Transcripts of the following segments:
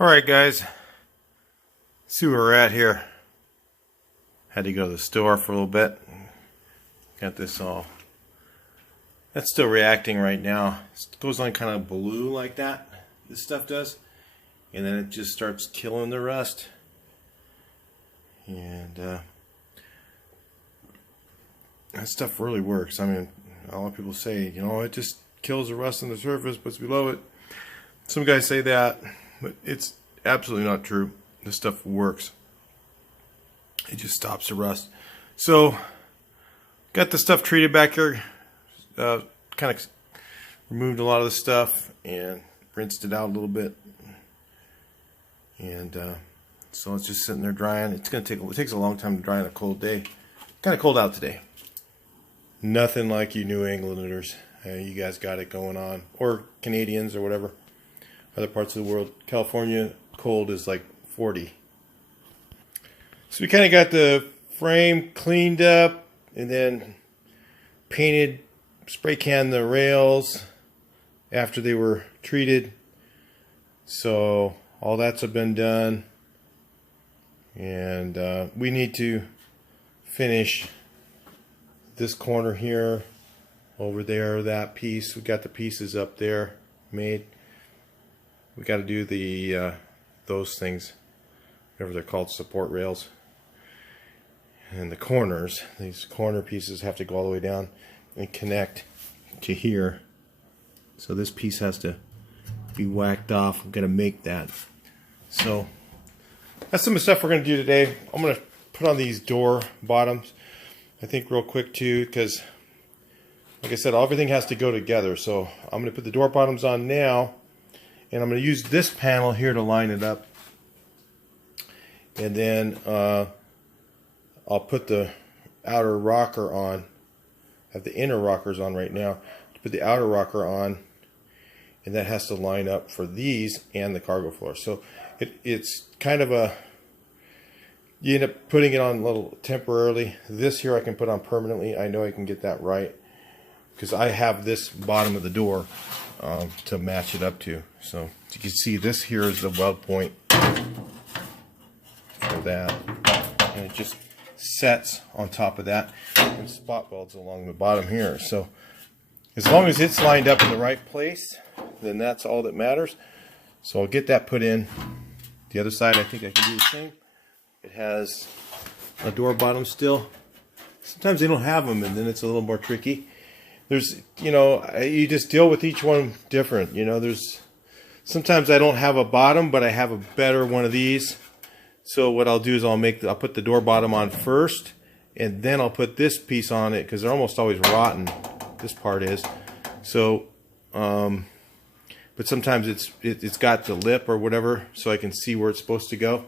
Alright guys, see where we're at here. Had to go to the store for a little bit. Got this all. That's still reacting right now. It goes on kind of blue like that. This stuff does. And then it just starts killing the rust. And that stuff really works. I mean, a lot of people say, you know, it just kills the rust on the surface, but it's below it. Some guys say that, but it's absolutely not true. This stuff works. It just stops the rust. So, got the stuff treated back here. Kind of removed a lot of the stuff and rinsed it out a little bit. And so it's just sitting there drying. It takes a long time to dry on a cold day. Kind of cold out today. Nothing like you New Englanders. You guys got it going on, or Canadians or whatever. Other parts of the world. California cold is like 40. So we kind of got the frame cleaned up and then painted, spray canned the rails after they were treated. So all that's been done, and we need to finish this corner here, over there, that piece. We got the pieces up there made. We got to do the those things, whatever they're called, support rails. And the corners, these corner pieces have to go all the way down and connect to here. So this piece has to be whacked off. I'm going to make that. So that's some of the stuff we're going to do today. I'm going to put on these door bottoms, I think, real quick too, because like I said, everything has to go together. So I'm going to put the door bottoms on now, and I'm going to use this panel here to line it up. And then I'll put the outer rocker on. I have the inner rockers on right now. Put the outer rocker on, and that has to line up for these and the cargo floor. So it's kind of a, you end up putting it on a little temporarily. This here I can put on permanently. I know I can get that right because I have this bottom of the door to match it up to. So you can see this here is the weld point for that, and it just sets on top of that, and spot welds along the bottom here. So as long as it's lined up in the right place, then that's all that matters. So I'll get that put in. The other side, I think I can do the same. It has a door bottom still. Sometimes they don't have them, and then it's a little more tricky. There's, you know, you just deal with each one different. You know, there's sometimes I don't have a bottom, but I have a better one of these. So what I'll do is I'll put the door bottom on first, and then I'll put this piece on it because they're almost always rotten. This part is. So, but sometimes it's got the lip or whatever, so I can see where it's supposed to go.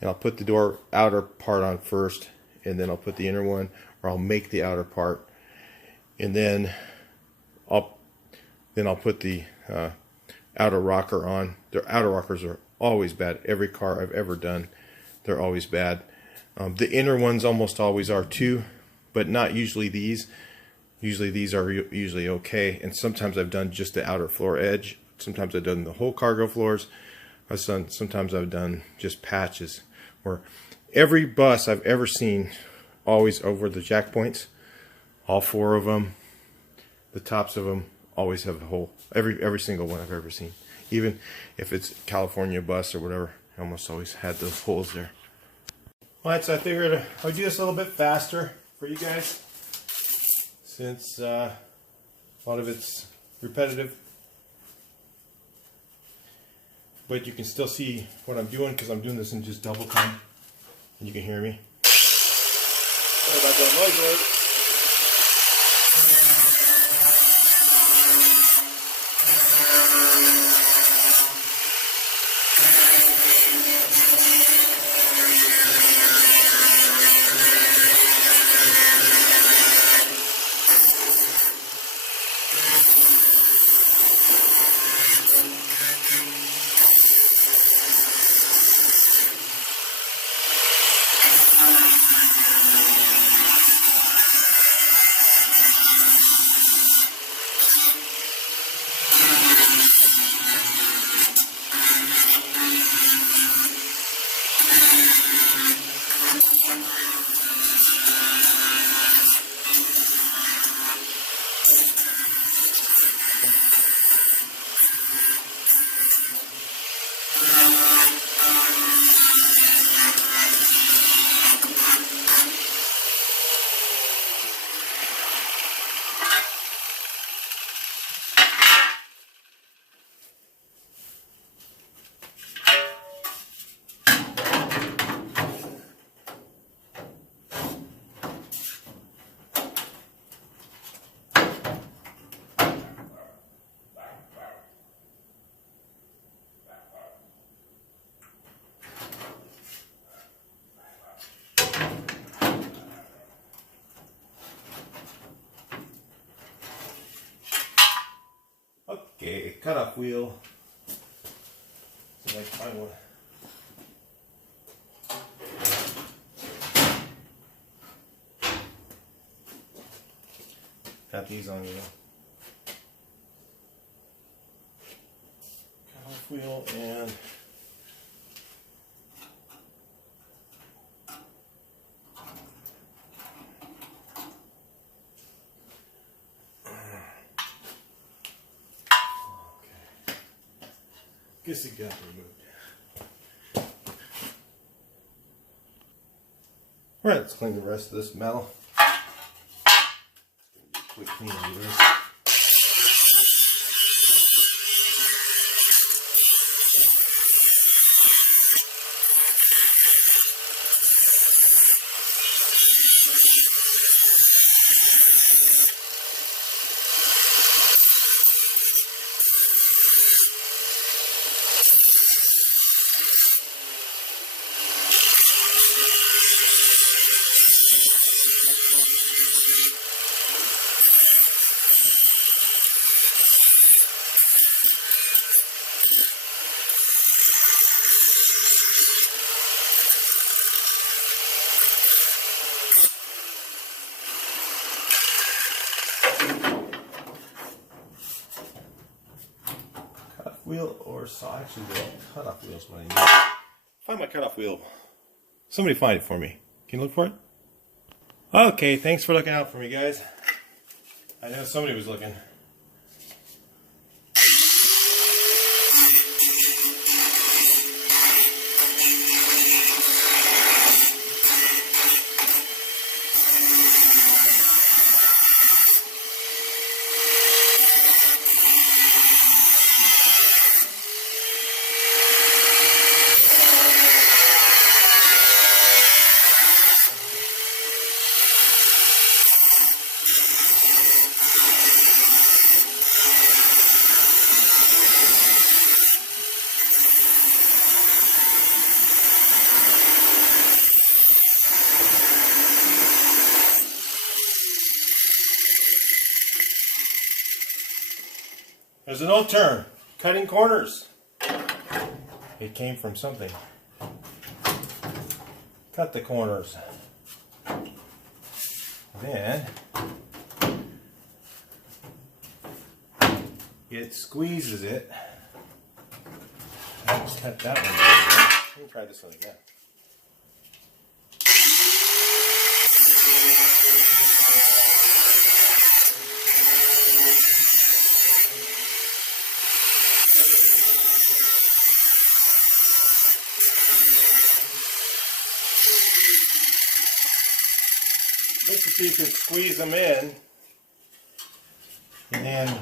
And I'll put the door outer part on first, and then I'll put the inner one, or I'll make the outer part, and then I'll put the outer rocker on. The outer rockers are always bad. Every car I've ever done, they're always bad. The inner ones almost always are too, but not usually these. Usually these are usually okay, and sometimes I've done just the outer floor edge. Sometimes I've done the whole cargo floors. Sometimes I've done just patches. Where every bus I've ever seen, always over the jack points, all four of them, the tops of them always have a hole. Every single one I've ever seen. Even if it's California bus or whatever, I almost always had those holes there. Alright, so I figured I'd do this a little bit faster for you guys, since a lot of it's repetitive. But you can still see what I'm doing because I'm doing this in just double time, and you can hear me. Sorry about that noise. cutoff wheel. So I can find one. Got these on you. Cutoff wheel and guess it got removed. Alright, let's clean the rest of this metal. Quick clean of this. Wheel or saw. Actually, the cutoff wheel is what I need. Find my cutoff wheel. Somebody find it for me. Can you look for it? Okay, thanks for looking out for me, guys. I know somebody was looking. There's an old term, cutting corners. It came from something. Cut the corners. Then it squeezes it. Let's cut that one. Let me try this one again. Let's see if you can squeeze them in, and then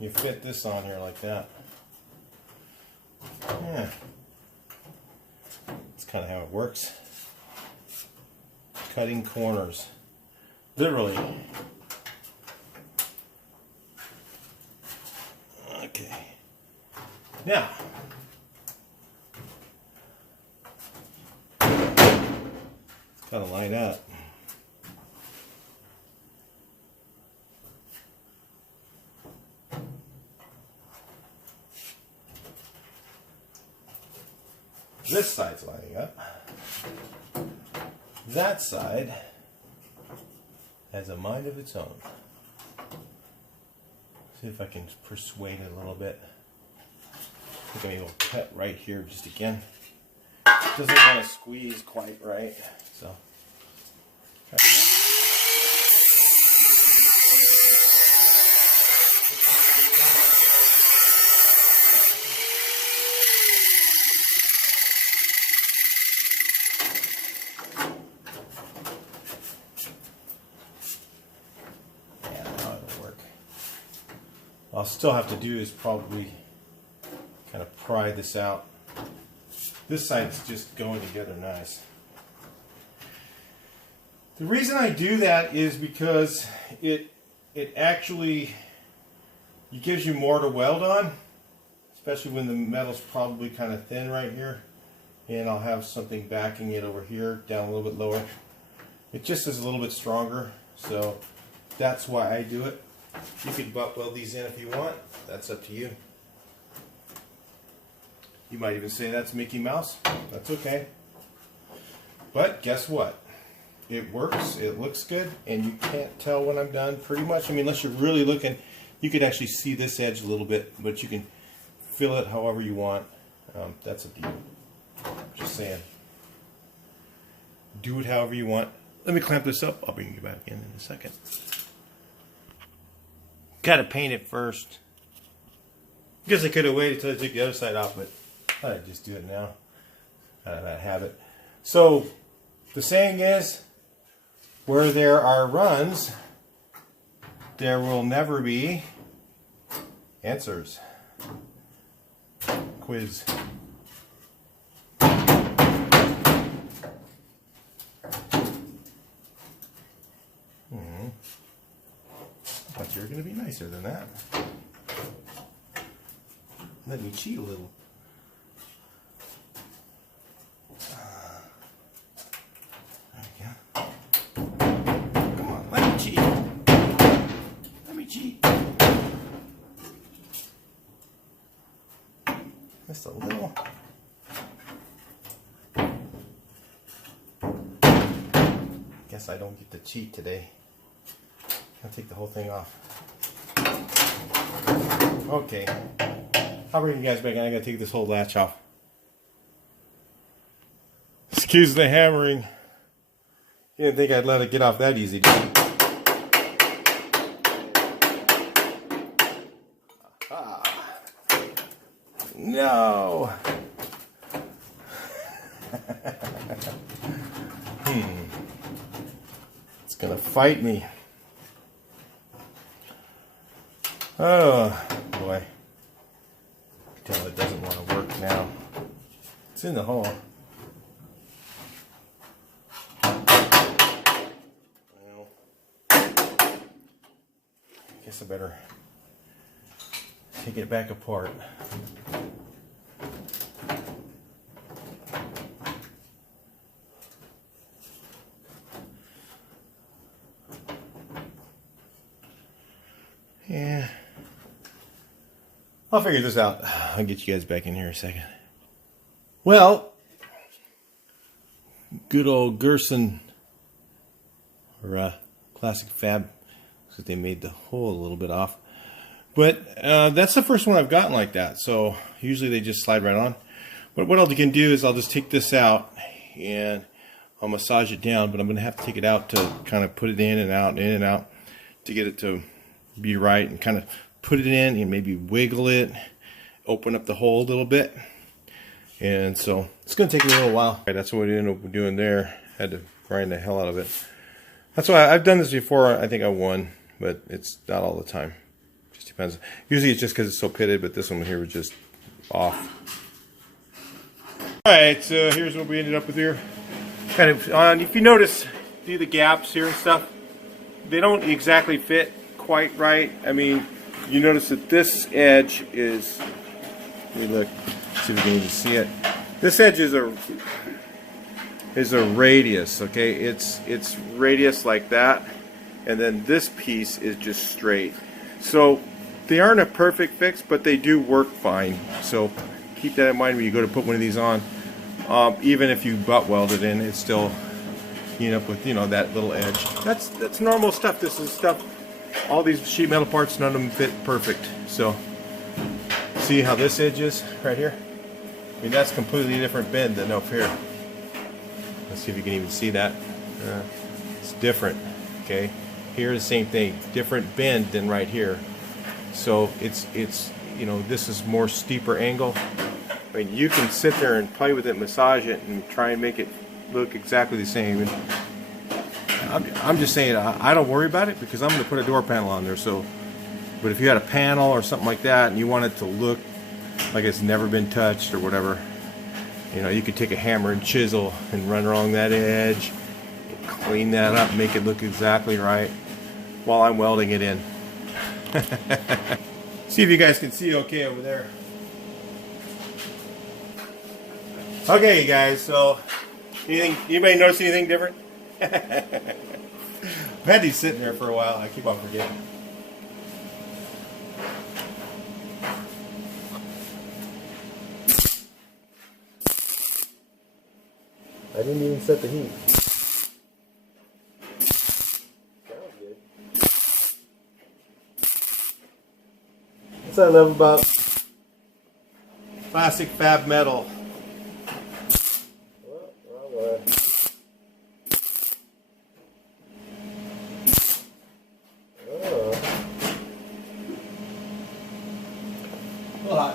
you fit this on here like that. Yeah, that's kind of how it works. Cutting corners, literally. Okay, now. Gotta line up. This side's lining up. That side has a mind of its own. See if I can persuade it a little bit. I think I will cut right here just again. Doesn't want to squeeze quite right, so. Yeah, now it'll work. I'll still have to do is probably kind of pry this out. This side's just going together nice. The reason I do that is because it actually gives you more to weld on, especially when the metal's probably kind of thin right here, and I'll have something backing it over here down a little bit lower. It just is a little bit stronger, so that's why I do it. You could butt weld these in if you want. That's up to you. You might even say that's Mickey Mouse. That's okay. But guess what? It works, it looks good, and you can't tell when I'm done pretty much. I mean, unless you're really looking, you could actually see this edge a little bit, but you can fill it however you want. That's up to you. Just saying. Do it however you want. Let me clamp this up. I'll bring you back in a second. Gotta paint it first. Guess I could have waited till I took the other side off, but I'd just do it now. Out of that habit. So, the saying is, where there are runs, there will never be answers. Quiz. I thought you were going to be nicer than that. Let me cheat a little. Come on, let me cheat. Let me cheat. Just a little. Guess I don't get to cheat today. I'll take the whole thing off. Okay. I'll bring you guys back. I gotta take this whole latch off. Excuse the hammering. You didn't think I'd let it get off that easy, did you? Ah. No. It's gonna fight me. Oh boy. I can tell it doesn't want to work now. It's in the hole. Well, I guess I better take it back apart. Yeah. I'll figure this out. I'll get you guys back in here in a second. Well, good old Gerson, or Classic Fab, because they made the hole a little bit off. But that's the first one I've gotten like that. So usually they just slide right on. But what I can do is I'll just take this out and I'll massage it down. But I'm going to have to take it out to kind of put it in and out to get it to be right, and kind of put it in and maybe wiggle it, open up the hole a little bit. And so it's going to take a little while. That's what we ended up doing there. Had to grind the hell out of it. That's why I've done this before. I think I won, but it's not all the time. Just depends. Usually it's just because it's so pitted, but this one here was just off. Alright, so here's what we ended up with here. Kind of, if you notice, see the gaps here and stuff, they don't exactly fit quite right. I mean, you notice that this edge is, let me look, see if you can even see it. This edge is a radius, okay? It's radius like that, and then this piece is just straight. So they aren't a perfect fix, but they do work fine. So keep that in mind when you go to put one of these on. Even if you butt weld it in, it's still, you end up with, you know, that little edge. That's normal stuff. This is stuff. All these sheet metal parts, none of them fit perfect. So, see how this edge is right here? I mean, that's completely different bend than up here. Let's see if you can even see that. It's different, okay? Here, the same thing, different bend than right here. So it's you know, this is more steeper angle. I mean, you can sit there and play with it, massage it, and try and make it look exactly the same. And I'm just saying, I don't worry about it because I'm going to put a door panel on there. So, but if you had a panel or something like that and you want it to look like it's never been touched or whatever, you know, you could take a hammer and chisel and run along that edge, clean that up, make it look exactly right while I'm welding it in. See if you guys can see okay over there. Okay, guys, so anybody notice anything different? I've had these sitting there for a while. I keep on forgetting. I didn't even set the heat. Sounds good. That's what I love about classic fab metal. Well, wrong way. Oh. A little hot.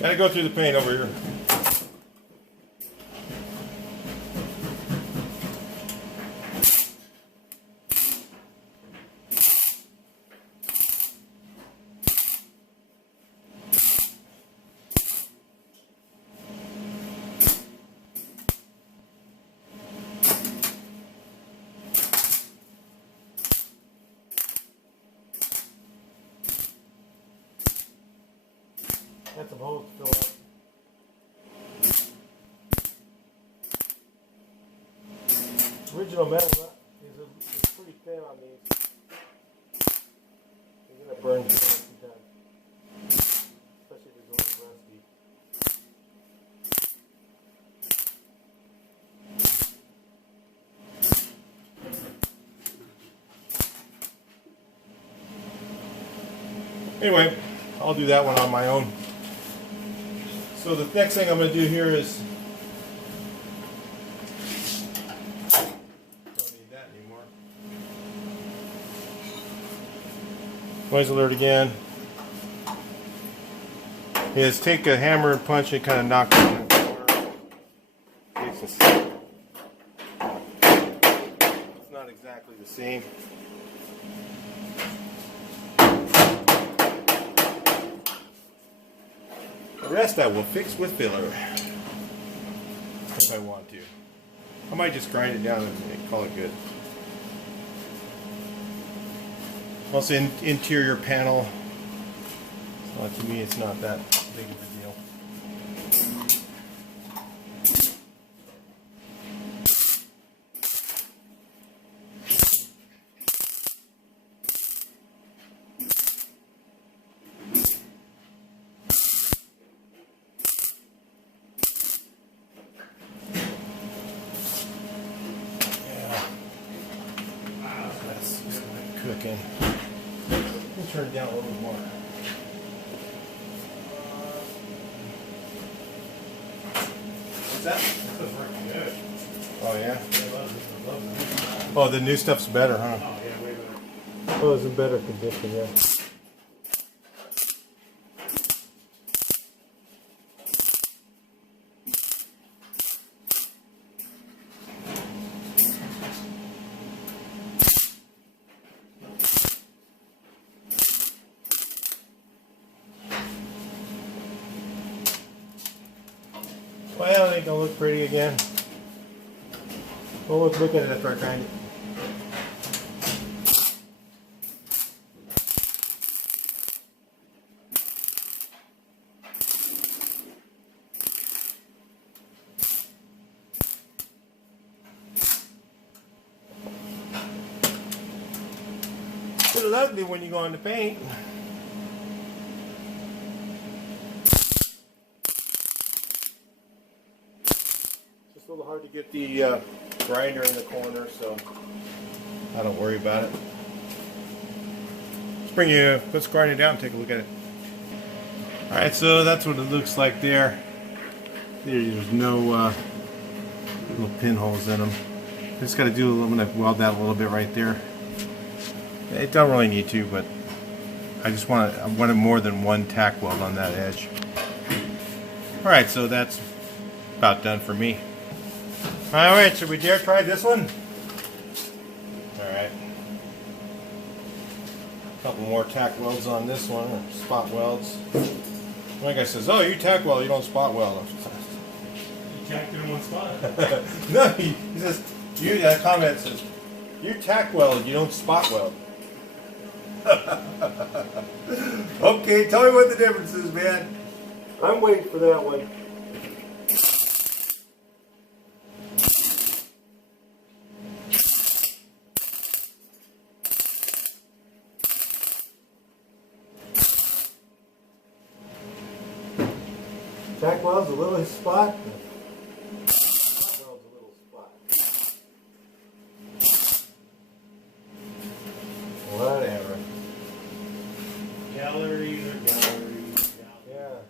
Gotta go through the paint over here. Got some holes to fill up. Original metal is pretty thin on these. They're gonna burn sometimes, especially if it's a little rusty. Anyway, I'll do that one on my own. So the next thing I'm going to do here is, don't need that anymore. Noise alert again. Is take a hammer and punch and kind of knock it in the corner. It's not exactly the same. The rest I will fix with filler, if I want to. I might just grind it down and call it good. Also, interior panel. Well, to me, it's not that big of a deal. Cooking. We'll turn it down a little bit more. What's that? That feels working good. Oh yeah? Oh, the new stuff's better, huh? Oh yeah, way better. Oh, it's in better condition, yeah. Well, it ain't gonna look pretty again. We'll look at it after I grind it. It's a little ugly when you go on the paint. It's a little hard to get the grinder in the corner, so I don't worry about it. Let's grind it down and take a look at it. Alright, so that's what it looks like there. There's no little pinholes in them. Just got to do I'm going to weld that a little bit right there. It don't really need to, but I wanted more than one tack weld on that edge. Alright, so that's about done for me. Alright, should we dare try this one? Alright. A couple more tack welds on this one, or spot welds. One guy says, oh, you tack weld, you don't spot weld. You tacked in one spot. No, he says, that comment says, you tack weld, you don't spot weld. Okay, tell me what the difference is, man. I'm waiting for that one. Tack weld's a little spot. Spot weld's a little spot. Whatever. Galleries or galleries. Yeah.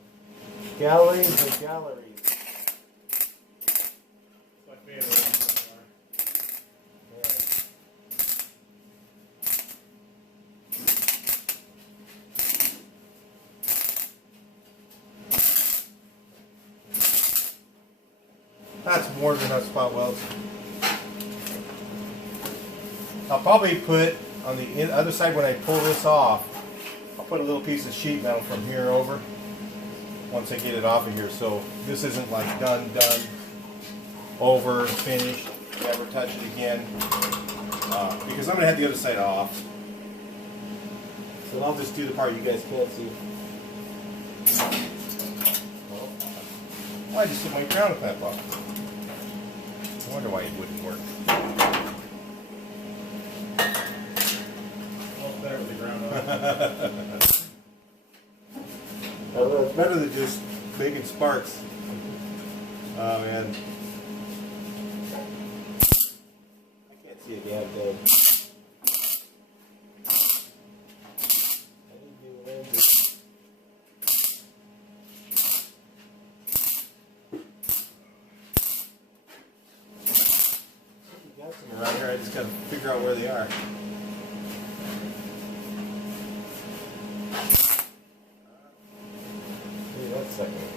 Galleries or galleries. That's my favorite. That's more than enough spot welds. I'll probably put on the other side when I pull this off, I'll put a little piece of sheet metal from here over once I get it off of here. So this isn't like done, over, finished, never touch it again. Because I'm going to have the other side off. So I'll just do the part you guys can't see. Well, I just put my crown with that box. I wonder why it wouldn't work. Well, better with the ground on. It's better than just making sparks. Oh man. I can't see a damn thing. I need new lenses. Got some around here, I just gotta figure out where they are. Hey, that's second.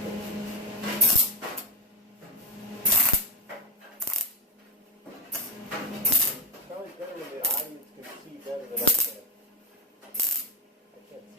Probably better when the audience can see better than I can. I can't see.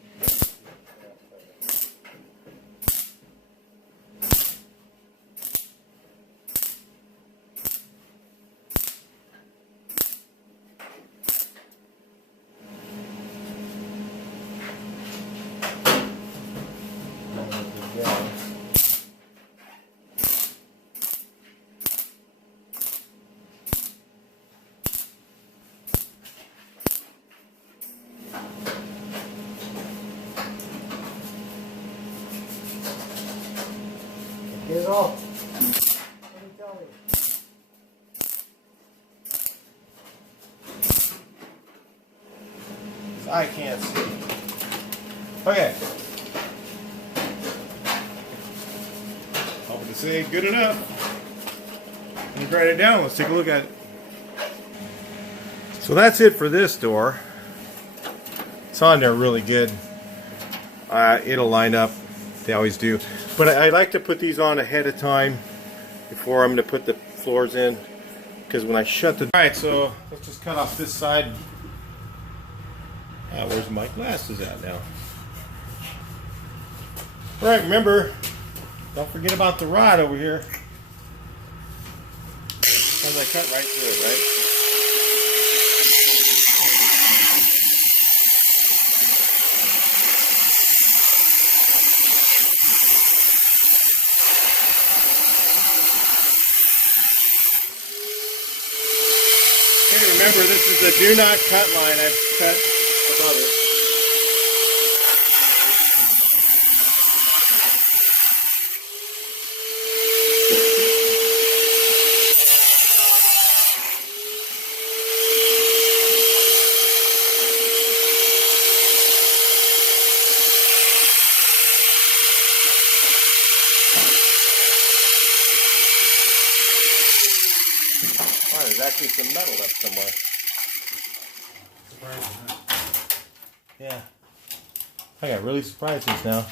Get it off. What are you telling me? I can't see. Okay. Hoping to say good enough. Let me write it down. Let's take a look at it. So that's it for this door. It's on there really good. It'll line up. They always do. But I like to put these on ahead of time before I'm going to put the floors in. Because when I shut the... Alright, so let's just cut off this side. Where's my glasses at now? Alright, remember, don't forget about the rod over here. As I cut right through it, right? Okay, remember this is the do not cut line. I've cut above it. Wow, there's actually some metal left somewhere. Surprising, huh? Yeah. I got really surprised just now.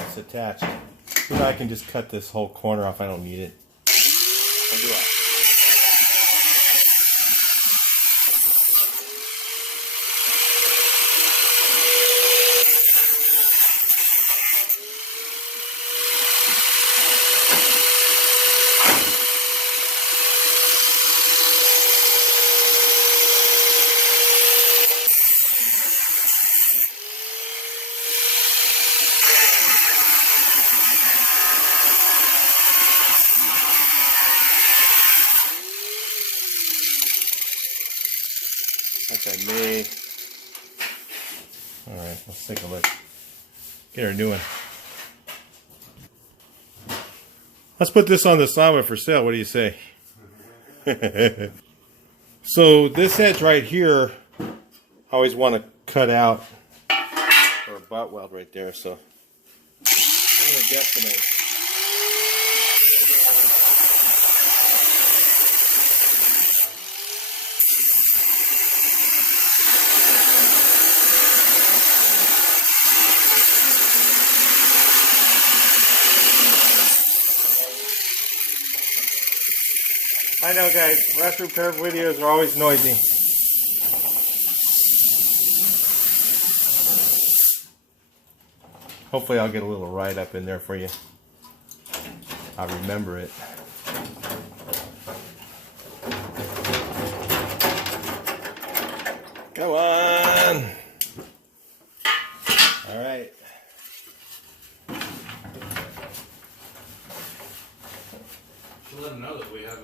It's attached. So now I can just cut this whole corner off. I don't need it. I'll do it. Like I made. Alright, let's take a look. Get her new one. Let's put this on the Slama for sale. What do you say? So this edge right here, I always want to cut out, or a butt weld right there. So I'm going to guesstimate. I know, guys, rust repair videos are always noisy. Hopefully I'll get a little write up in there for you. I'll remember it. Come on! Alright. Should let them know that we have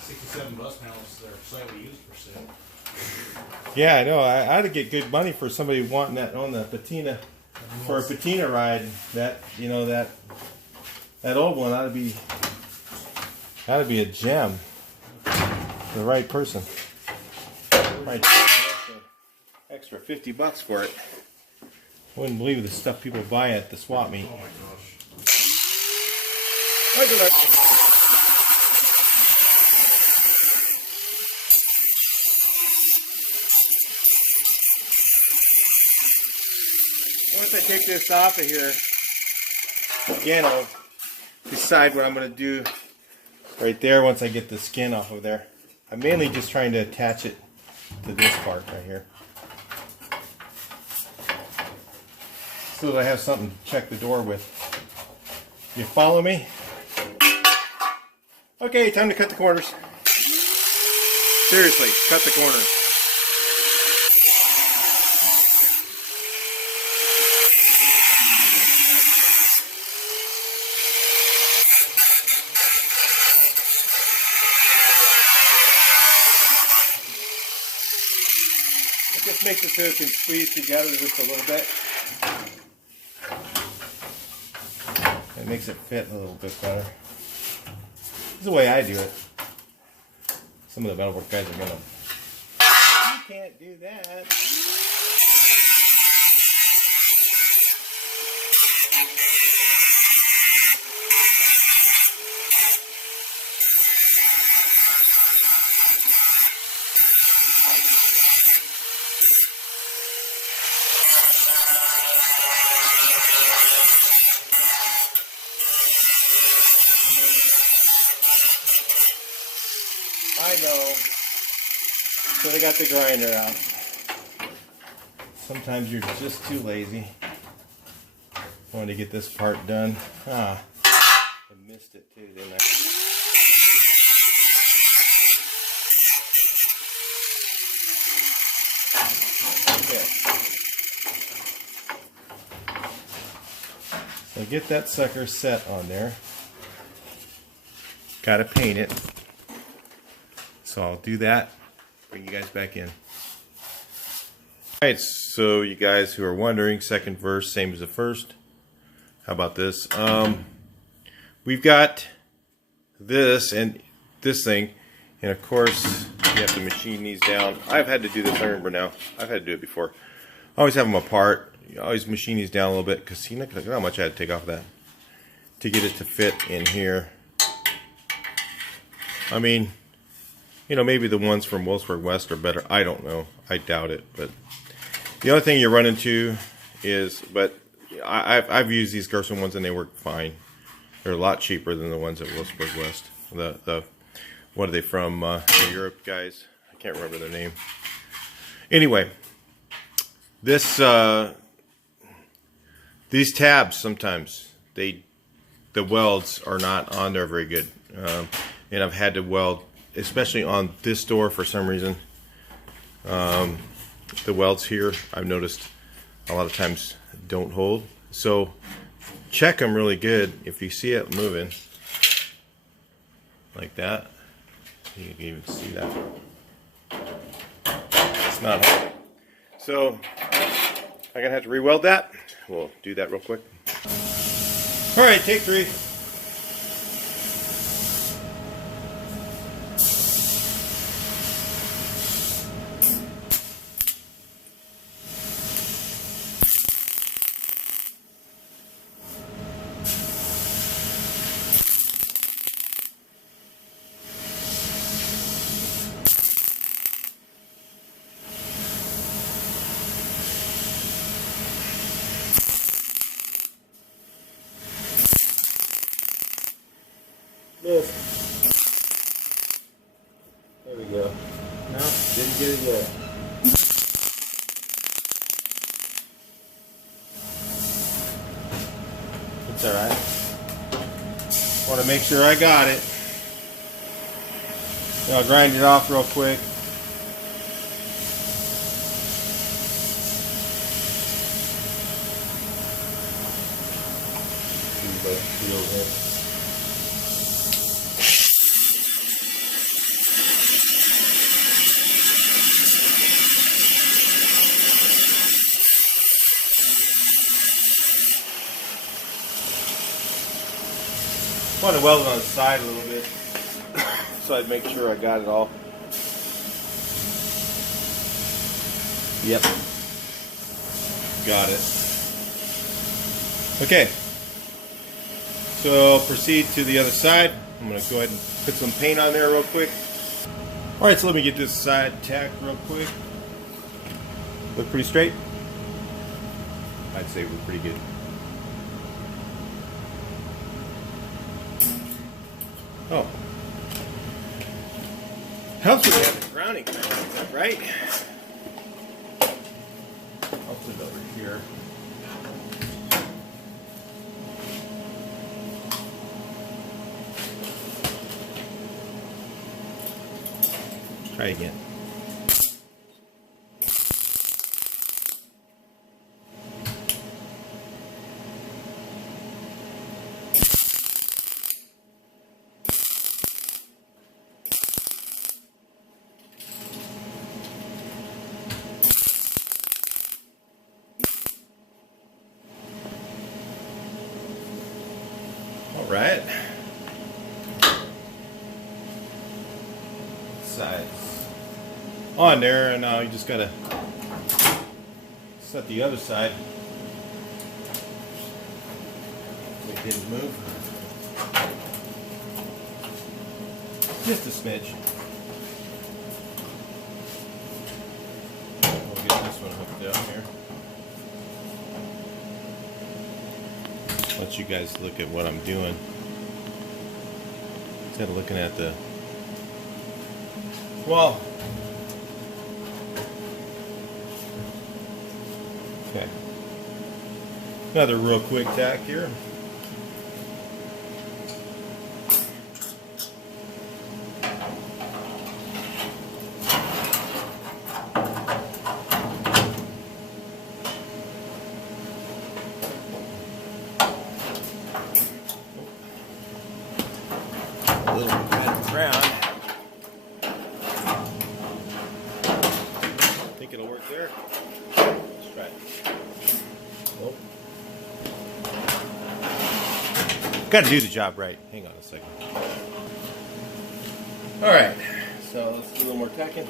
67 bus panels that are slightly used for sale. Yeah, I know. I had to get good money for somebody wanting that on the patina, for a patina ride. That, you know, that old one ought to be a gem. The right person. Right. Extra $50 for it. Wouldn't believe the stuff people buy at the swap meet. Oh my gosh. Look at that. Once I take this off of here, again, I'll decide what I'm going to do right there once I get the skin off of there. I'm mainly just trying to attach it to this part right here, so that I have something to check the door with. You follow me? Okay, time to cut the corners. Seriously, cut the corners. It just makes it so it can squeeze together just a little bit. It makes it fit a little bit better. This is the way I do it. Some of the metalwork guys are gonna, you can't do that. I know. So they got the grinder out. Sometimes you're just too lazy. I wanted to get this part done. Ah, I missed it too, didn't I? Okay. So get that sucker set on there. Gotta paint it. So I'll do that, bring you guys back in. Alright, so you guys who are wondering, second verse, same as the first. How about this? We've got this and this thing, and of course you have to machine these down. I've had to do this, I remember now. I've had to do it before. I always have them apart. You always machine these down a little bit, because see, look at how much I had to take off of that to get it to fit in here. I mean, you know, maybe the ones from Wolfsburg West are better. I don't know. I doubt it. But the other thing you run into is, but I've used these Gerson ones and they work fine. They're a lot cheaper than the ones at Wolfsburg West. The what are they from? The Europe guys. I can't remember their name. Anyway, this these tabs sometimes the welds are not on there very good, and I've had to weld. Especially on this door for some reason. The welds here, I've noticed a lot of times don't hold. So check them really good. If you see it moving like that, you can even see that. It's not holding. So I'm gonna have to re-weld that. We'll do that real quick. All right, take 3. didn't get it yet. It's alright. Want to make sure I got it. So I'll grind it off real quick. I want to weld it on the side a little bit so I'd make sure I got it all. Yep. Got it. Okay. So I'll proceed to the other side. I'm going to go ahead and put some paint on there real quick. Alright, so let me get this side tacked real quick. Look pretty straight? I'd say we're pretty good. Oh. Helps when you have the grounding kind of like that, right? I'll put it over here. Let's try again. Right. Sides on there, and now you just gotta set the other side. It didn't move. Just a smidge. We'll get this one hooked up here. Let you guys look at what I'm doing instead of looking at the wall. Okay, another real quick tack here. A little bit better around. Think it'll work there? Let's try it. Nope. Got to do the job right. Hang on a second. All right. So let's do a little more tacking.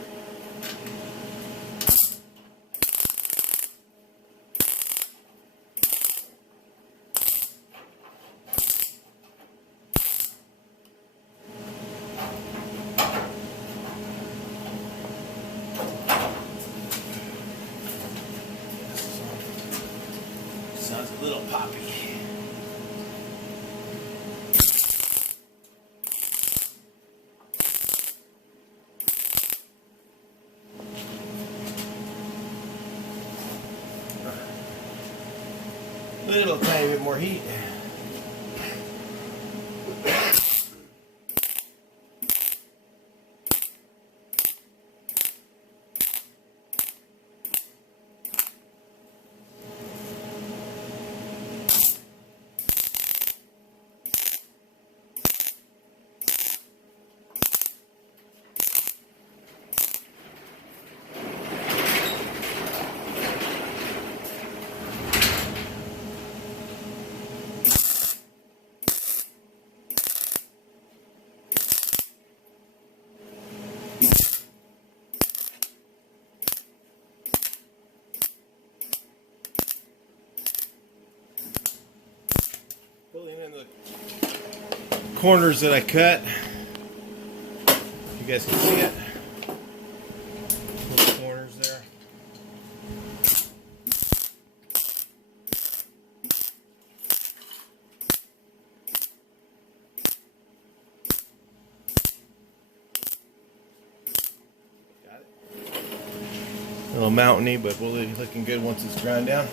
Sounds a little poppy. Little tiny bit more heat. Filling in the corners that I cut. You guys can see it. Little corners there. Got it. little mountainy, but will be looking good once it's ground down.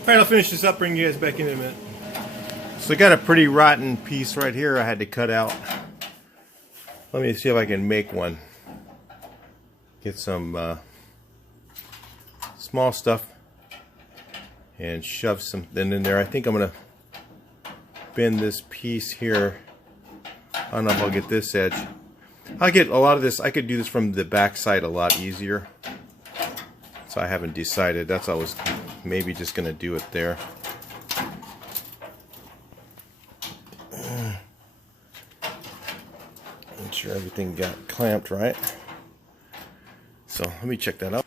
Alright, I'll finish this up, bring you guys back in a minute. So I got a pretty rotten piece right here I had to cut out. Let me see if I can make one. Get some small stuff and shove something in there. I think I'm going to bend this piece here. I don't know if I'll get this edge. I'll get a lot of this. I could do this from the back side a lot easier. So I haven't decided. That's I was maybe just going to do it there. Make sure everything got clamped right. So let me check that out.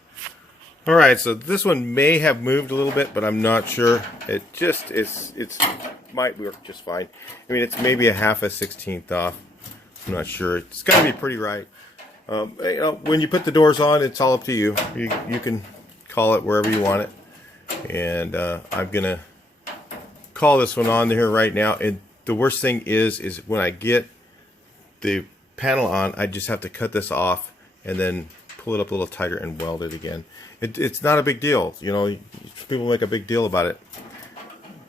Alright, so this one may have moved a little bit, but I'm not sure. It might work just fine. I mean, it's maybe a 1/2 off. I'm not sure. It's got to be pretty right. You know, when you put the doors on, it's all up to you. You can call it wherever you want it. And I'm gonna call this one on here right now. And the worst thing is when I get the panel on, I just have to cut this off and then pull it up a little tighter and weld it again. It's not a big deal, you know. People make a big deal about it.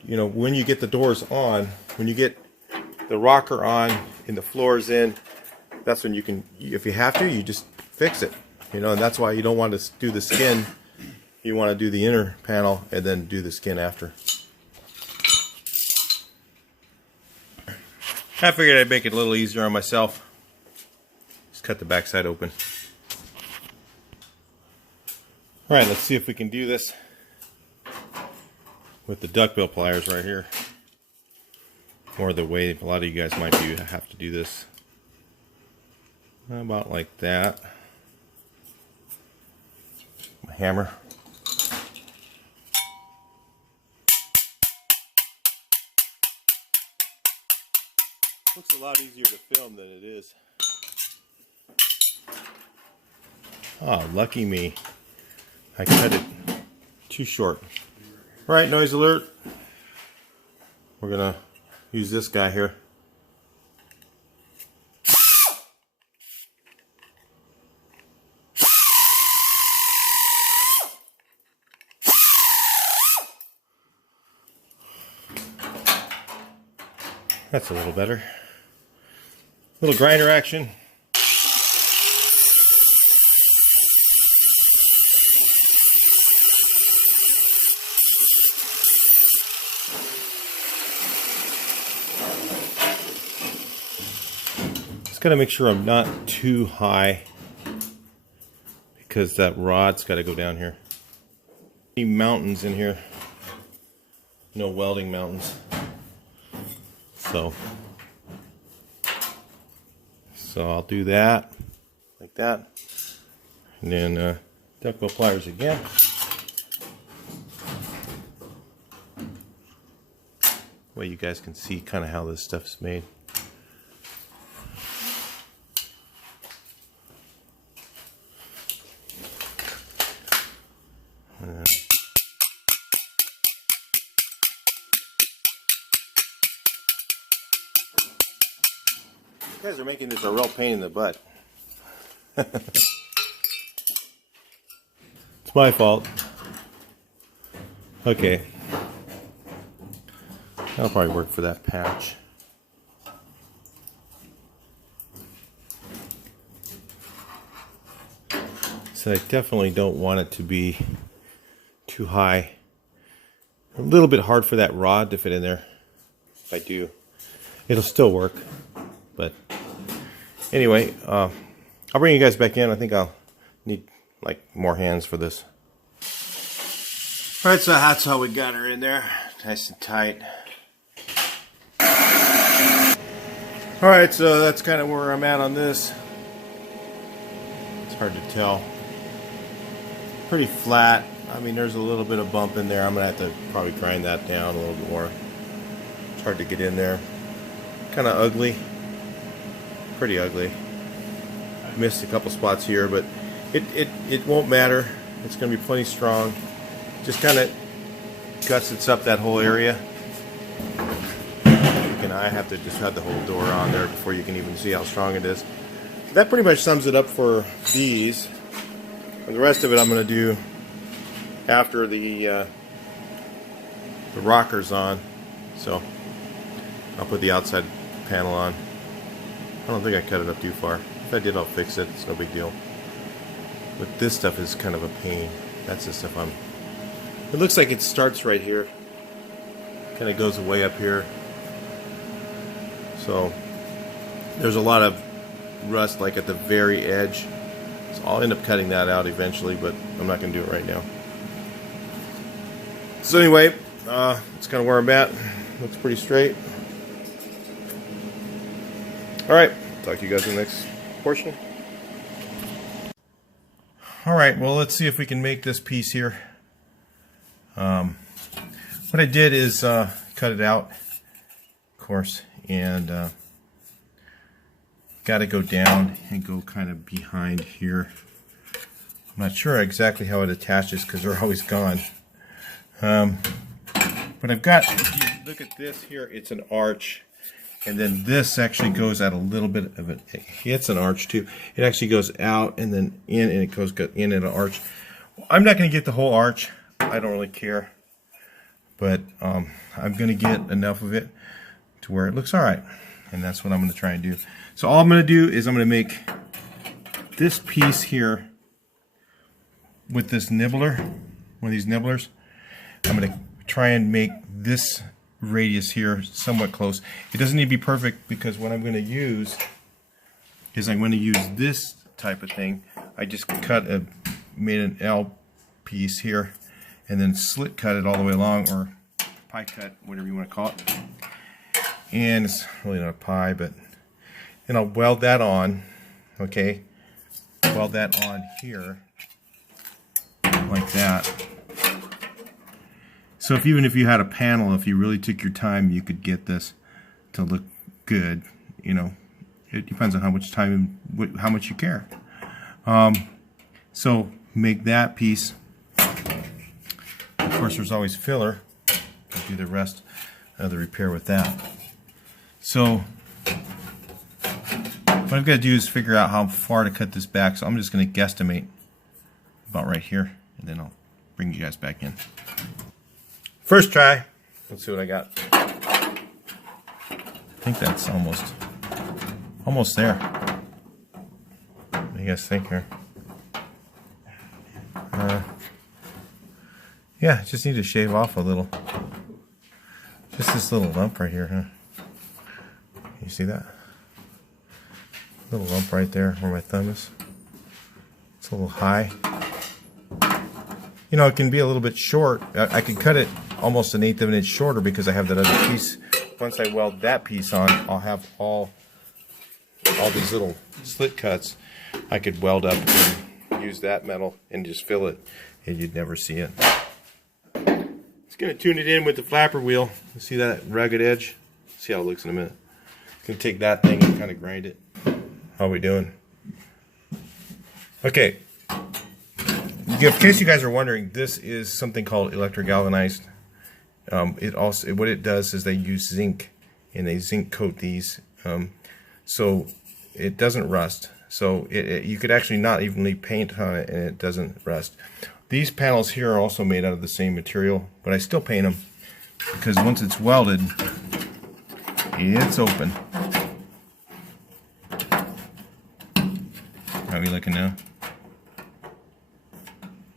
You know, when you get the doors on, when you get the rocker on and the floors in, that's when you can, if you have to, you just fix it. You know, and that's why you don't want to do the skin. You want to do the inner panel and then do the skin after. I figured I'd make it a little easier on myself. Just cut the backside open. Alright, let's see if we can do this with the duckbill pliers right here. Or the way a lot of you guys might have to do this. About like that. My hammer. Looks a lot easier to film than it is. Oh, lucky me. I cut it too short. Alright, noise alert. We're gonna use this guy here. That's a little better. Little grinder action. Gotta make sure I'm not too high because that rod's got to go down here. Mountains in here, no welding mountains. So I'll do that like that, and then duckbill pliers again. Way you guys can see kind of how this stuff's made. You guys are making this a real pain in the butt. It's my fault. Okay. That'll probably work for that patch. So I definitely don't want it to be too high. A little bit hard for that rod to fit in there. If I do, it'll still work. But anyway, I'll bring you guys back in. I think I'll need like more hands for this. Alright, so that's how we got her in there. Nice and tight. Alright, so that's kind of where I'm at on this. It's hard to tell. Pretty flat. I mean, there's a little bit of bump in there. I'm going to have to probably grind that down a little bit more. It's hard to get in there. Kind of ugly. Pretty ugly. Missed a couple spots here, but it won't matter. It's going to be plenty strong. Just kind of gussets up that whole area. I have to just have the whole door on there before you can even see how strong it is. That pretty much sums it up for these. And the rest of it I'm going to do after the rocker's on. So I'll put the outside panel on. I don't think I cut it up too far. If I did, I'll fix it. It's no big deal. But this stuff is kind of a pain. That's the stuff I'm... It looks like it starts right here. Kind of goes way up here. So there's a lot of rust like at the very edge. So I'll end up cutting that out eventually, but I'm not going to do it right now. So anyway, that's kind of where I'm at. Looks pretty straight. Alright, talk to you guys in the next portion. Alright, well, let's see if we can make this piece here. What I did is cut it out, of course, and got to go down and go kind of behind here. I'm not sure exactly how it attaches because they're always gone. But I've got, if you look at this here, it's an arch. And then this actually goes at a little bit of it. It's an arch too. It actually goes out and then in, and it goes in at an arch. I'm not going to get the whole arch. I don't really care. But I'm going to get enough of it to where it looks alright. And that's what I'm going to try and do. So all I'm going to do is I'm going to make this piece here with this nibbler, one of these nibblers. I'm going to try and make this radius here somewhat close. It doesn't need to be perfect because what I'm going to use is I'm going to use this type of thing. I just made an L piece here and then slit cut it all the way along, or pie cut, whatever you want to call it. And it's really not a pie, but and I'll weld that on. Okay, weld that on here like that. So even if you had a panel, if you really took your time, you could get this to look good. You know, it depends on how much time, how much you care. So make that piece. Of course, there's always filler. I'll do the rest of the repair with that. So what I've got to do is figure out how far to cut this back. So I'm just going to guesstimate about right here, and then I'll bring you guys back in. First try. Let's see what I got. I think that's almost there. What do you guys think here? Yeah, just need to shave off a little. Just this little lump right here, huh? You see that? Little lump right there where my thumb is. It's a little high. You know, it can be a little bit short. I can cut it almost 1/8 of an inch shorter because I have that other piece. Once I weld that piece on, I'll have all these little slit cuts. I could weld up and use that metal and just fill it, and you'd never see it. It's going to tune it in with the flapper wheel. You see that rugged edge? See how it looks in a minute. It's going to take that thing and kind of grind it. How are we doing? Okay. In case you guys are wondering, this is something called electrogalvanized. What it does is they use zinc, and they zinc coat these, so it doesn't rust. So you could actually not evenly paint on it, and it doesn't rust. These panels here are also made out of the same material, but I still paint them because once it's welded, it's open. How are we looking now?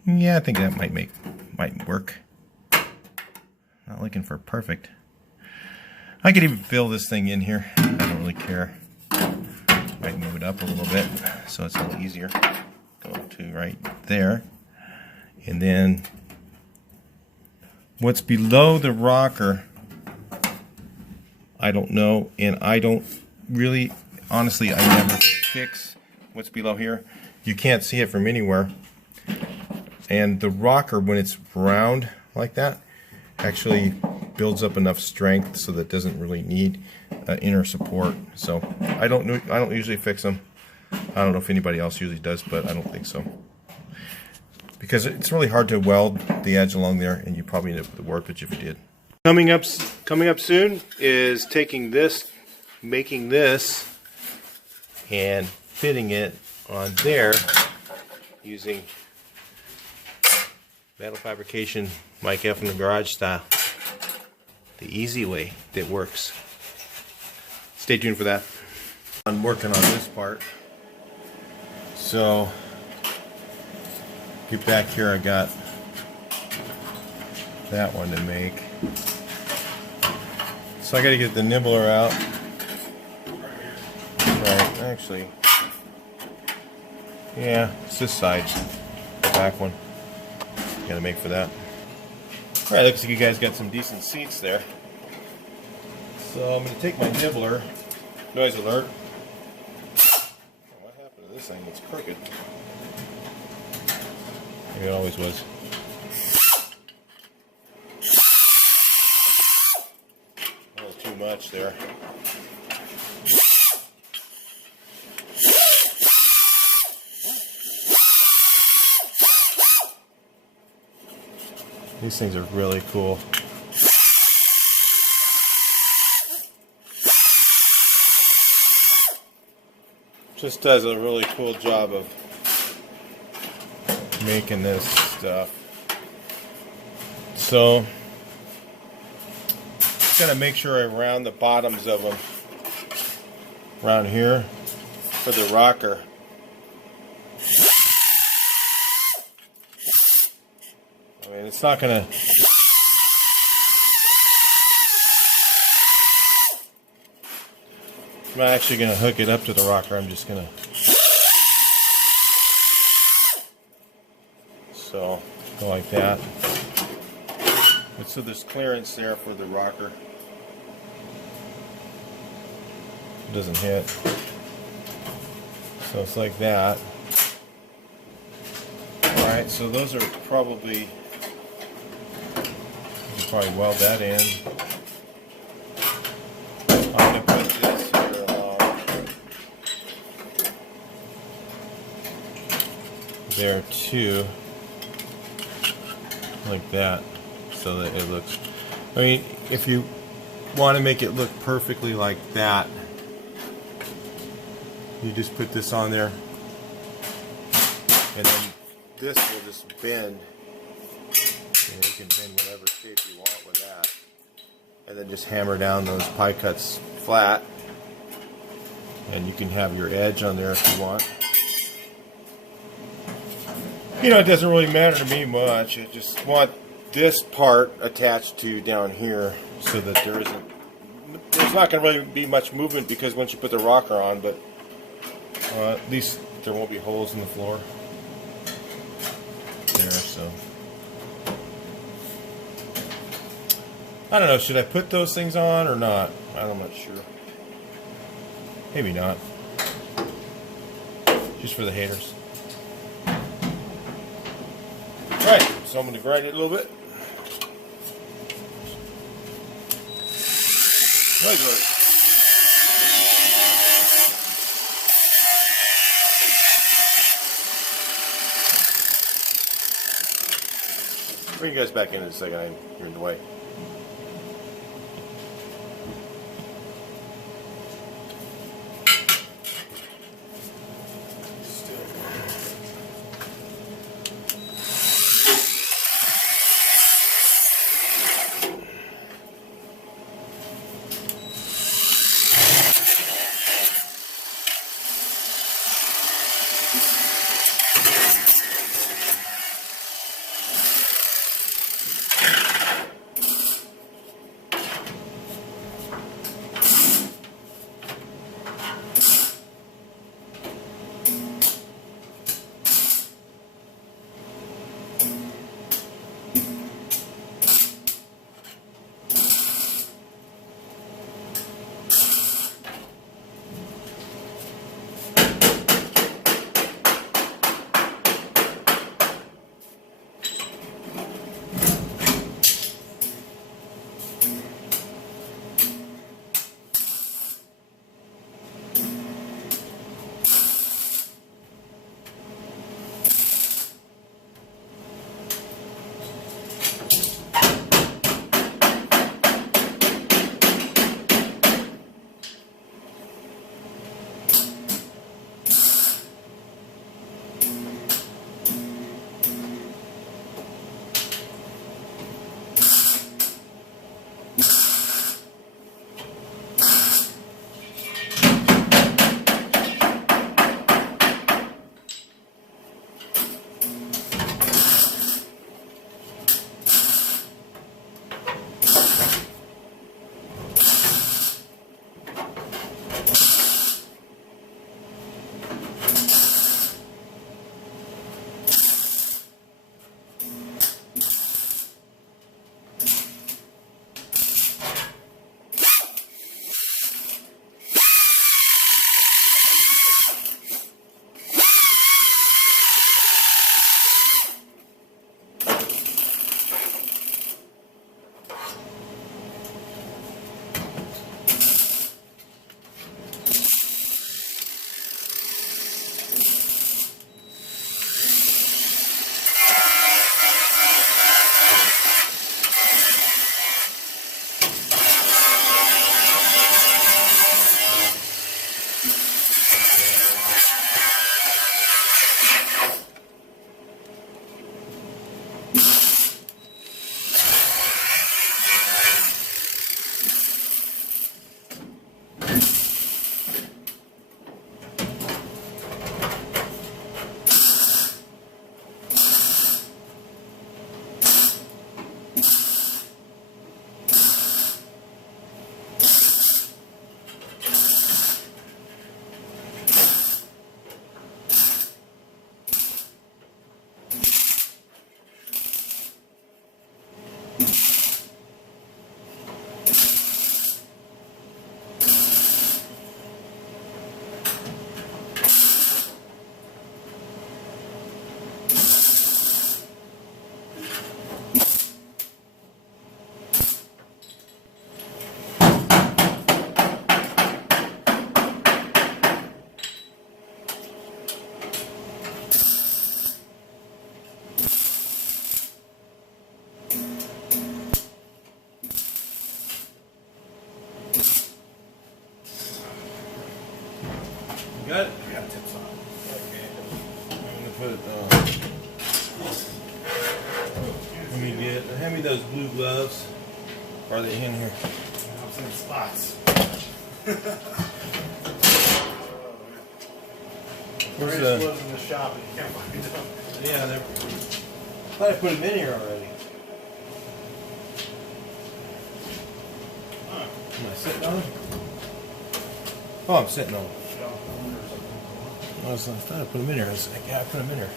Yeah, I think that might work. Not looking for perfect. I could even fill this thing in here. I don't really care. Might move it up a little bit so it's a little easier. Go to right there. And then what's below the rocker, I don't know, and I don't really, honestly, I never fix what's below here. You can't see it from anywhere. And the rocker, when it's round like that, actually builds up enough strength so that it doesn't really need inner support. So I don't usually fix them. I don't know if anybody else usually does, but I don't think so. Because it's really hard to weld the edge along there, and you probably end up with the warpage if you did. Coming up soon is taking this, making this, and fitting it on there using Metal fabrication, Mike F in the garage style. The easy way that works. Stay tuned for that. I'm working on this part. So, get back here, I got that one to make. So I got to get the nibbler out. Right, actually, yeah, it's this side, the back one. Got to make for that. All right, looks like you guys got some decent seats there. So I'm going to take my nibbler. Noise alert. Oh, what happened to this thing? It's crooked. Maybe it always was. A little too much there. These things are really cool. Just does a really cool job of making this stuff. So, just gotta make sure I round the bottoms of them around here for the rocker. I mean, it's not gonna. I'm not actually gonna hook it up to the rocker. I'm just gonna. So go like that. And so there's clearance there for the rocker. It doesn't hit. So it's like that. All right. So those are probably. Probably weld that in. I'm going to put this here along there too, like that, so that it looks. I mean, if you want to make it look perfectly like that, you just put this on there, and then this will just bend. You can bend whatever shape you want with that. And then just hammer down those pie cuts flat. And you can have your edge on there if you want. You know, it doesn't really matter to me much. I just want this part attached to down here so that there's not going to really be much movement because once you put the rocker on, but at least there won't be holes in the floor. There, so. I don't know, should I put those things on or not? I'm not sure. Maybe not. Just for the haters. Alright, so I'm going to grind it a little bit. Noise alert. Bring you guys back in a second. I'm here in the way. Got it? We got tips on it. Okay. I'm gonna put it hand me those blue gloves. Are they in here? I'm seeing spots. Where's Grace the? was in the shop and you can't find them. Yeah, they're. I thought I put them in here already. Huh. Am I sitting on them? Oh, I'm sitting on them. I thought I put them in here. I was like, yeah, I put them in here.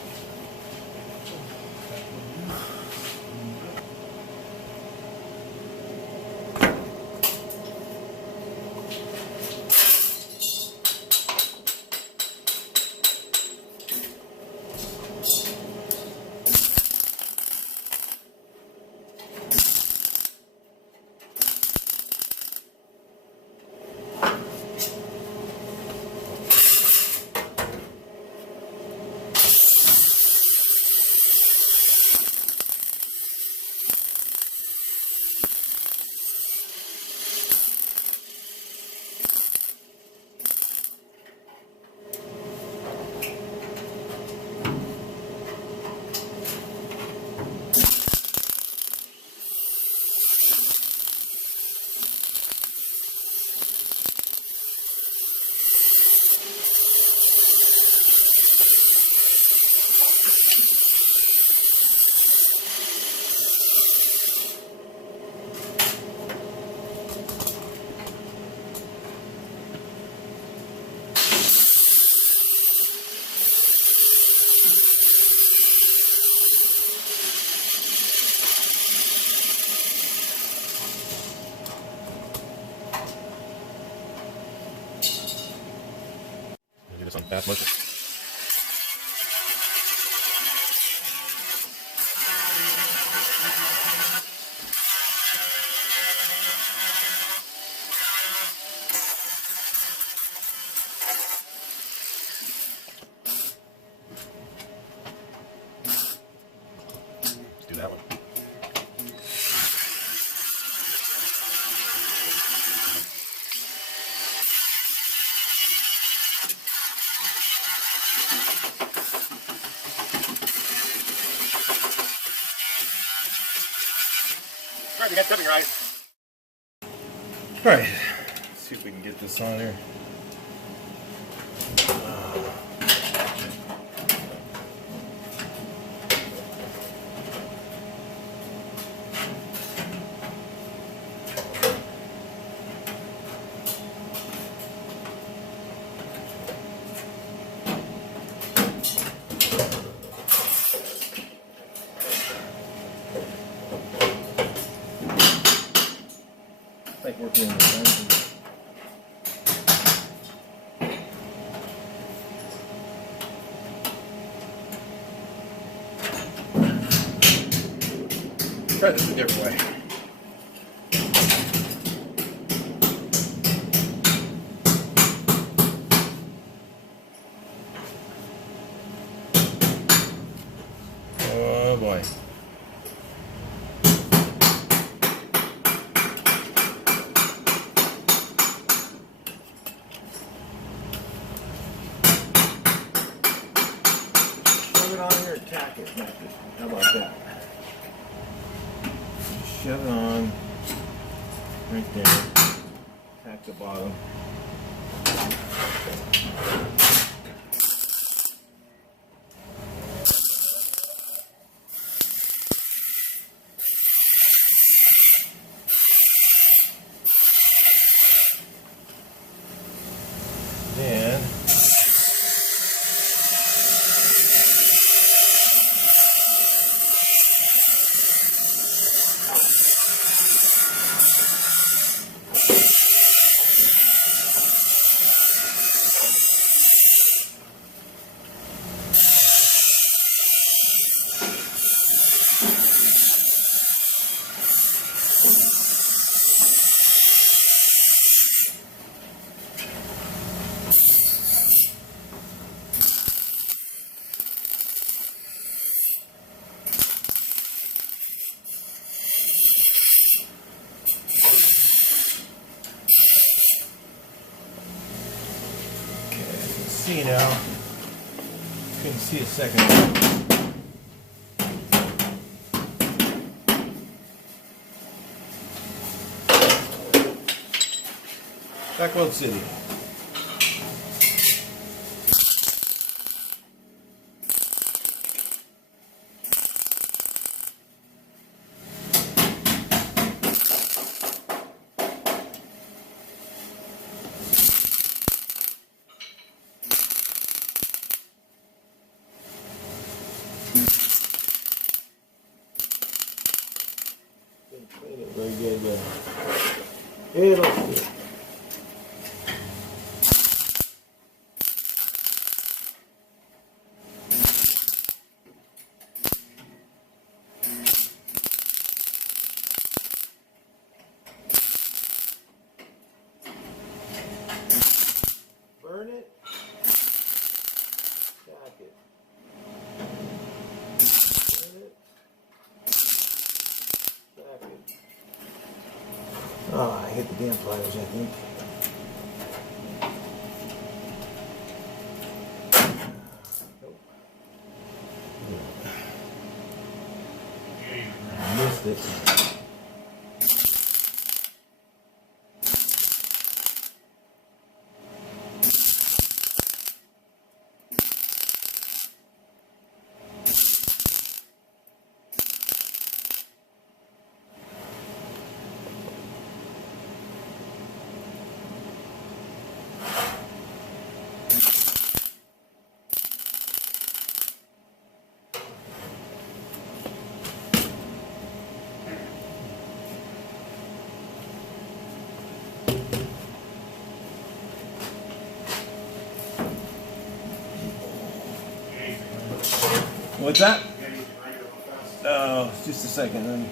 Get this on fast motion. Let's do that one. Alright, we got something right. Alright, let's see if we can get this on here. Like working in the try this a different way. Oh boy. Shove it on here and tack it. How about that? Shove it on right there. Tack the bottom. Then see now. Couldn't see a second ago. Back Weld City. Clean it very good there. It looks good. Burn it. Tack it. Burn it. Tack it. Oh, I hit the damn pliers, I think. Nope. I missed it. What's that? Oh, just a second. Let me.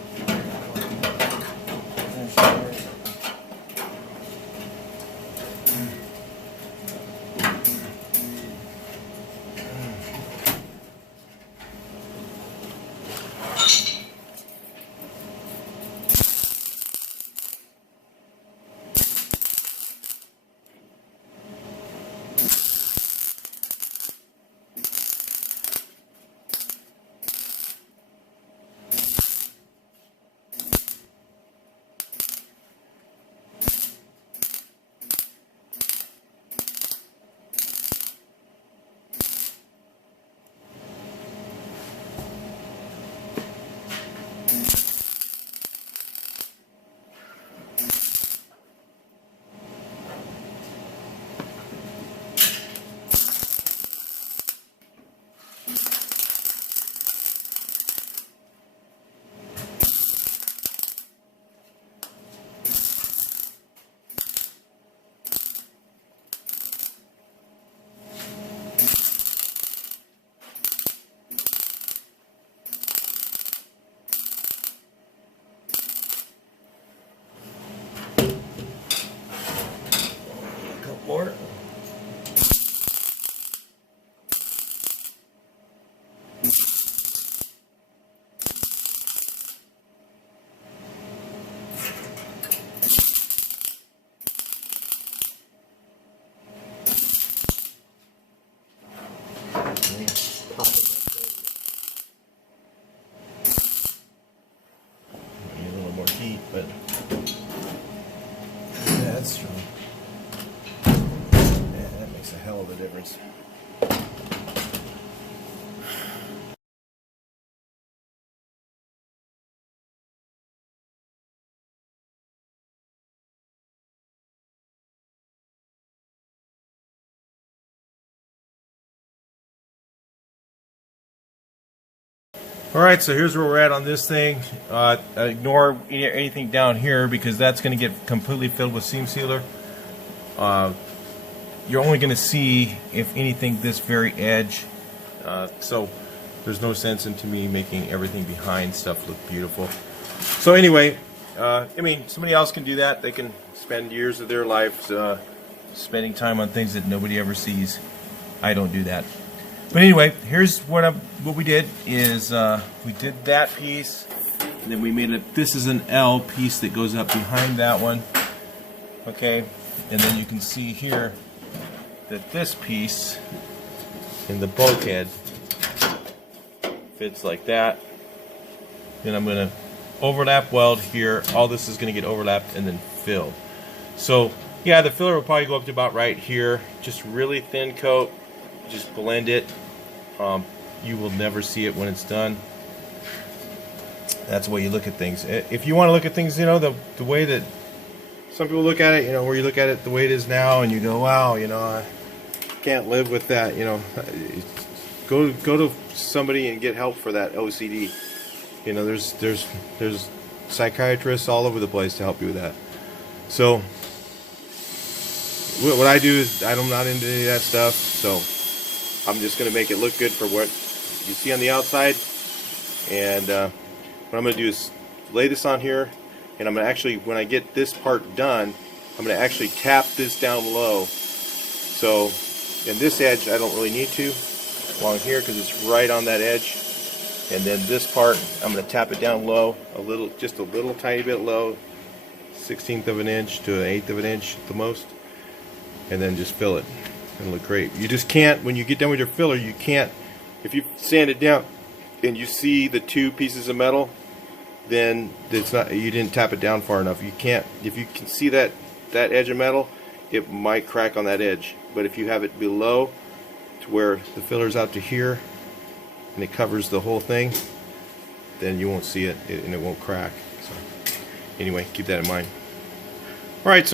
Need a little more heat, but yeah, that's true. Yeah, that makes a hell of a difference. Alright, so here's where we're at on this thing. Ignore anything down here because that's going to get completely filled with seam sealer. You're only going to see, if anything, this very edge. So there's no sense into me making everything behind stuff look beautiful. So anyway, I mean, somebody else can do that. They can spend years of their lives spending time on things that nobody ever sees. I don't do that. But anyway, here's what we did is we did that piece, and then we made it. This is an L piece that goes up behind that one. Okay, and then you can see here that this piece in the bulkhead fits like that. Then I'm going to overlap weld here. All this is going to get overlapped and then filled. So yeah, the filler will probably go up to about right here. Just really thin coat. Just blend it. You will never see it when it's done. That's the way you look at things. If you want to look at things, you know, the way that some people look at it, you know, where you look at it the way it is now, and you go, wow, you know, I can't live with that. You know, go to somebody and get help for that OCD. You know, there's psychiatrists all over the place to help you with that. So what I do is I'm not into any of that stuff. So I'm just going to make it look good for what you see on the outside. And what I'm going to do is lay this on here, and I'm going to actually, when I get this part done, I'm going to actually tap this down low. So in this edge I don't really need to along here because it's right on that edge. And then this part I'm going to tap it down low, just a little tiny bit low, 1/16 of an inch to 1/8 of an inch at the most, and then just fill it. It'll look great. You just can't, when you get done with your filler, you can't, if you sand it down and you see the two pieces of metal, then it's not, you didn't tap it down far enough. You can't, if you can see that edge of metal, it might crack on that edge. But if you have it below to where the filler's out to here and it covers the whole thing, then you won't see it and it won't crack. So anyway, keep that in mind. Alright, so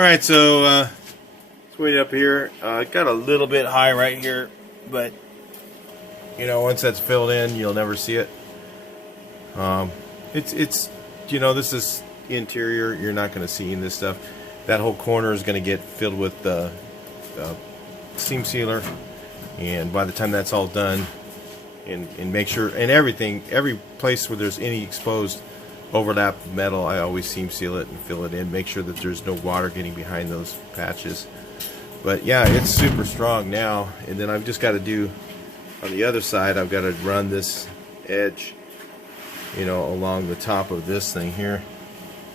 Alright, so let's wait up here. It got a little bit high right here, but you know, once that's filled in, you'll never see it. It's you know, this is interior. You're not going to see in this stuff. That whole corner is going to get filled with the seam sealer, and by the time that's all done, and make sure, and everything, every place where there's any exposed overlap metal, I always seam seal it and fill it in. Make sure that there's no water getting behind those patches. But yeah, it's super strong now. And then I've just got to do, on the other side, I've got to run this edge, you know, along the top of this thing here.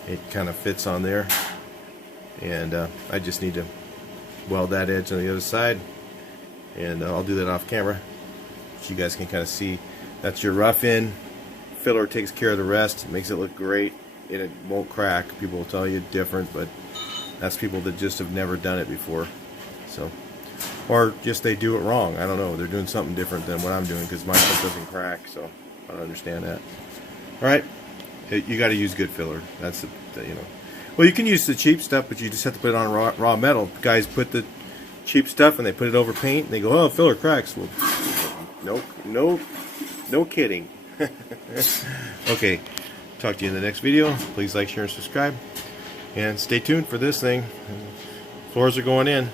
It kind of fits on there, and I just need to weld that edge on the other side, and I'll do that off camera so you guys can kind of see. That's your rough in. Filler takes care of the rest. It makes it look great, and it won't crack. People will tell you different, but that's people that just have never done it before. So, or just they do it wrong. I don't know. They're doing something different than what I'm doing, because my stuff doesn't crack. So I don't understand that. All right, you got to use good filler. That's the, you know. Well, you can use the cheap stuff, but you just have to put it on raw metal. Guys put the cheap stuff and they put it over paint, and they go, "Oh, filler cracks." Well, no kidding. Okay, talk to you in the next video. Please like, share, and subscribe, and stay tuned for this thing. Floors are going in.